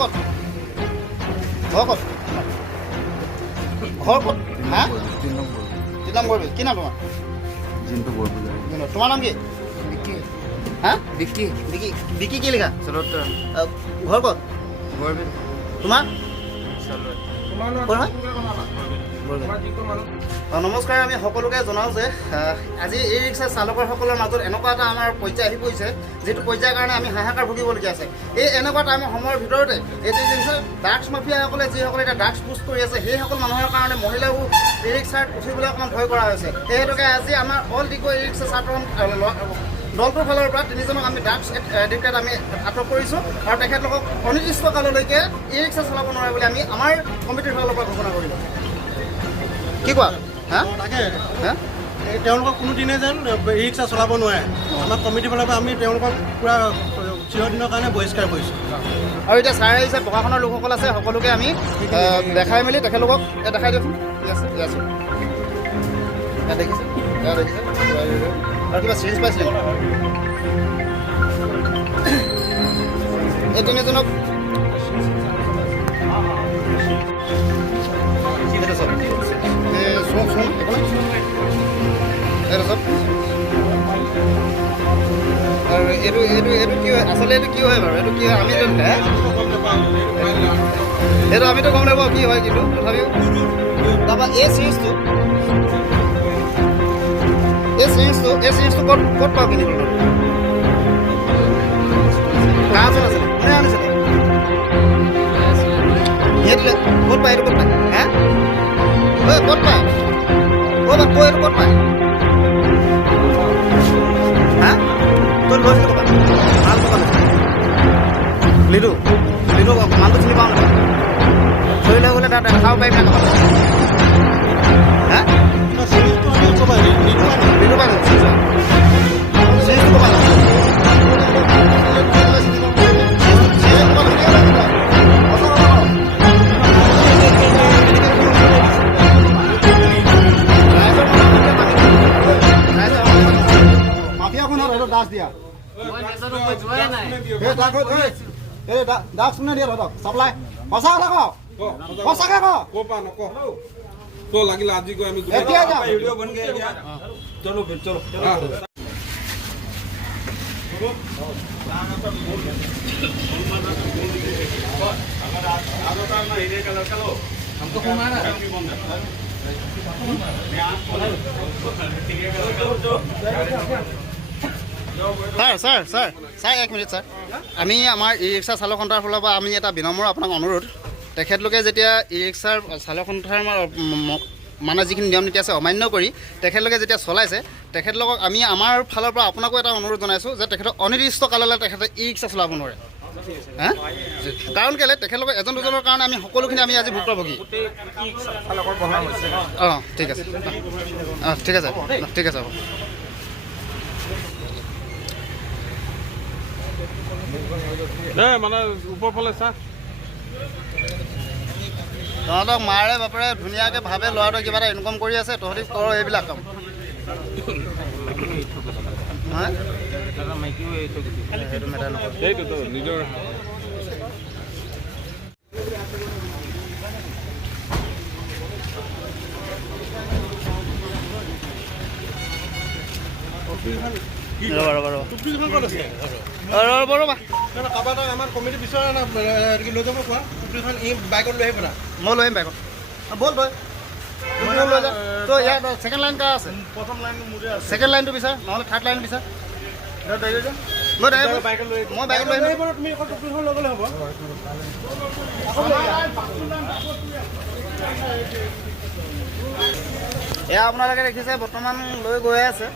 ক'ত ঘৰ ক'ত ঘৰ ক'ত হা 3 নম্বৰ বৰবিল কি নাম তোমাৰ জিন্তু বৰপূজাৰী তোমাৰ নাম কি বিকি হা বিকি বিকি বিকি কি লিখা চলত্তৰ ঘৰ ক'ত বৰবিল তোমাৰ চলয় ক'ত হয় নমস্কাৰ আমি সকলোকে জনাওঁ যে আজি ই ৰিক্সা চালকৰসকলৰ মাজত এনেকুৱা এটা আমাৰ পৰ্যায় আহি পৰিছে যিটো পৰ্যায়ৰ কাৰণে আমি হাহাকাৰ ভুগিবলগীয়া আছে এই এনেকুৱা টাইমৰ সময়ৰ ভিতৰতে এইটো কি ড্ৰাগছ মাফিয়াসকলে যিসকলে এতিয়া ড্ৰাগছ পুষ্ট কৰি আছে সেইসকল মানুহৰ কাৰণে মহিলাও ই ৰিক্সাত উঠিবলৈ অকণমান ভয় কৰা হৈছে সেই হেতুকে আজি আমাৰ অল ডিগো ই ৰিক্সা ছাত্ৰ দলটোৰ ফালৰ পৰা 3জনক আমি ড্ৰাগছ এডিক্টেড আমি আটক কৰিছোঁ আৰু তেখেতলোকক অনিৰ্দিষ্ট কাললৈকে ই ৰিক্সা চলাব নোৱাৰে বুলি আমি আমাৰ কমিটিৰ ফালৰ পৰা ঘোষণা কৰিলোঁ কি কোৱা হা তাকে হা তেওঁলোকক কোনোদিনে যেন ই ৰিক্সা চলাব নোৱাৰে আমাৰ কমিটিৰ ফালৰ পৰা আমি তেওঁলোকক পূৰা চিৰদিনৰ কাৰণে বহিষ্কাৰ কৰিছোঁ আৰু এতিয়া ছাৰ আহিছে প্ৰশাসনৰ লোকসকল আছে সকলোকে আমি দেখাই মেলি তেখেতলোকক দেখাই দিয়কচোন আছোঁ দেখিছে দেখিছে আৰু কিবা চিৰিজ পাইছিলে এই 3জনক আৰু এইটো কি হয় আচলতে এইটো কি হয় বাৰু এইটো কি হয় আমি এইটো আমিতো গম নাপাওঁ কি হয় কিন্তু তথাপিও তাৰপৰা এই চিৰিজটো ক'ত পাওঁ কিনিবলৈ কাৰ ওচৰত আছিলে কোনে আনিছিলে সিহঁতে ক'ত পায় এইটো ক'ত পায় হা ঐ ক'ত পায় এইটো ক'ত পায় হা তোৰ লৈছিলো ক'ৰবাত ভাল ক'ৰবাত লিডু মানুহটো চিনি পাওঁ নহয় ধৰি লৈ গ'লে তাত দেখাব পাৰিম না ক'ৰবাত হা চিৰিজটো আমি ক'বা লিডু পাই চিৰিজটো ক'ৰবাত দাস দিয়া দাস কোনে দিয়া তহঁতক চাপ্লাই সঁচা কথা কওঁ সঁচাকে কওঁ তো লাগিলে আজি গৈ আমি এতিয়া যাওঁ চলো চলো हमको घुमाना ছাৰ 1 মিনিট ছাৰ আমি আমাৰ ই ৰিক্সা চালক সন্থাৰ ফালৰ পৰা আমি এটা বিনম্ৰ আপোনাক অনুৰোধ তেখেতলোকে যেতিয়া ই ৰিক্সাৰ চালক সন্থাৰ মানে যিখিনি নিয়ম নীতি আছে অমান্য কৰি তেখেতলোকে যেতিয়া চলাইছে তেখেতলোকক আমি আমাৰ ফালৰ পৰা আপোনাকো এটা অনুৰোধ জনাইছোঁ যে তেখেতক অনিৰ্দিষ্ট কাললৈ তেখেতে ই ৰিক্সা চলাব নোৱাৰে হা কাৰণ কেলৈ তেখেতলোকৰ এজন দুজনৰ কাৰণে আমি সকলোখিনি আমি আজি ভুক্তভোগী অঁ ঠিক আছে ঠিক আছে ঠিক আছে হ'ব মানে ওপৰ ফালে চা তহঁতক মাৰে বাপেৰে ধুনীয়াকৈ ভাবে ল'ৰাটোৱে কিবা এটা ইনকম কৰি আছে তহঁতি কৰ এইবিলাক কাম সেইটোতো নিজৰ আমাৰ কমিটি বিচৰা লৈ যাব কোৱা টুপিখন ই বাইকত লৈ আহিব না মই লৈ আহিম বাইকত ব'ল তই লৈ যা তই ইয়াত ছেকেণ্ড লাইন কাৰ আছে প্ৰথম লাইন মোৰে আছে ছেকেণ্ড লাইনটো বিচাৰ নহ'লে থাৰ্ড লাইন বিচাৰ মই বাইকত লৈ আহিম তুমি অকল টুপিখন লৈ গ'লে হ'ব এয়া আপোনালোকে দেখিছে বৰ্তমান লৈ গৈ আছে